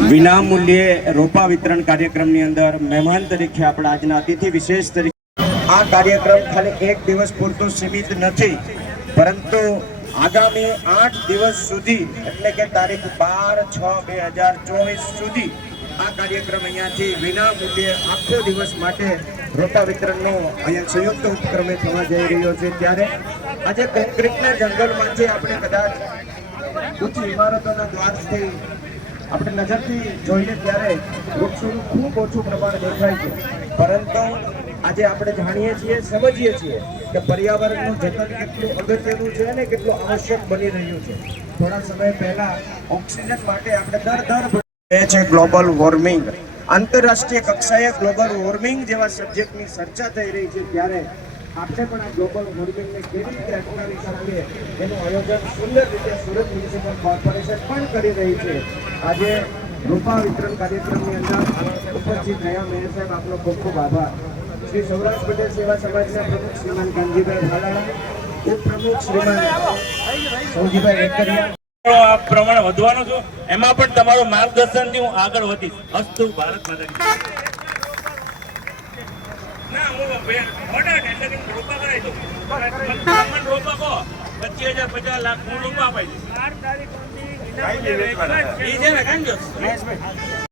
વિના મૂલ્યે રોપા વિતરણ કાર્યક્રમની અંદર મહેમાન તરીકે આપણા આજના અતિથિ વિશેષ તરીકે આ કાર્યક્રમ ખાલી એક દિવસ પૂરતો સીમિત નથી, પરંતુ આગામી આઠ દિવસ સુધી, એટલે કે તારીખ બાર છ બે હજાર ચોવીસ સુધી, આ કાર્યક્રમ અહીંયાથી વિના મૂલ્યે આખો દિવસ માટે રોપા વિતરણનો અહીંયા સંયુક્ત ઉપક્રમે થવા જઈ રહ્યો છે. ત્યારે આજે કોન્ક્રીટના જંગલમાંથી આપણે કદાચ ઊંચી ઇમારતોના દ્વારથી આપણે નજરથી જોઈએ ત્યારે વૃક્ષોનું ખૂબ ઓછું પ્રમાણ દેખાય છે. પરંતુ આજે આપણે જાણીએ છીએ, સમજીએ છીએ કે પર્યાવરણનું જતન કેટલું અગત્યનું છે અને કેટલું આવશ્યક બની રહ્યું છે. થોડા સમય પહેલા ઓક્સિજન માટે આપણે દર દર છે ગ્લોબલ વોર્મિંગ. આંતરરાષ્ટ્રીય કક્ષાએ ગ્લોબલ વોર્મિંગ જેવા સબ્જેક્ટની ચર્ચા થઈ રહી છે ત્યારે આપણે પણ આ ગ્લોબલ વોર્મિંગને કેવી રીતે અટકાવી શકીએ? એનું આયોજન સુંદર રીતે સુરત મ્યુનિસિપલ કોર્પોરેશન પણ કરી રહી છે. આજે રૂપા વિતરણ કાર્યક્રમની અંદર ઉપસ્થિત રહ્યા મેયર સાહેબ, આપનો ખૂબ ખૂબ આભાર. શ્રી સૌરાષ્ટ્ર પટેલ સેવા સમાજના પ્રમુખ શ્રીમાન ગાંધીભાઈ ભાલાળા ઉપપ્રમુખ શ્રીમાન સૌજીભાઈ વેકરિયા. પ્રમાણે વધવાનો છું. એમાં પણ તમારું માર્ગદર્શનથી હું આગળ વધીશ. અસ્તુ ભારત માતા. ના હું બે- એટલે કે રોપા કરાવી દઉં. તમને રોપા કહો પચીસ હજાર પચાસ લાખ હું રોપા અપાઈ દઈશ ઈ છે ને કાંઈ જો?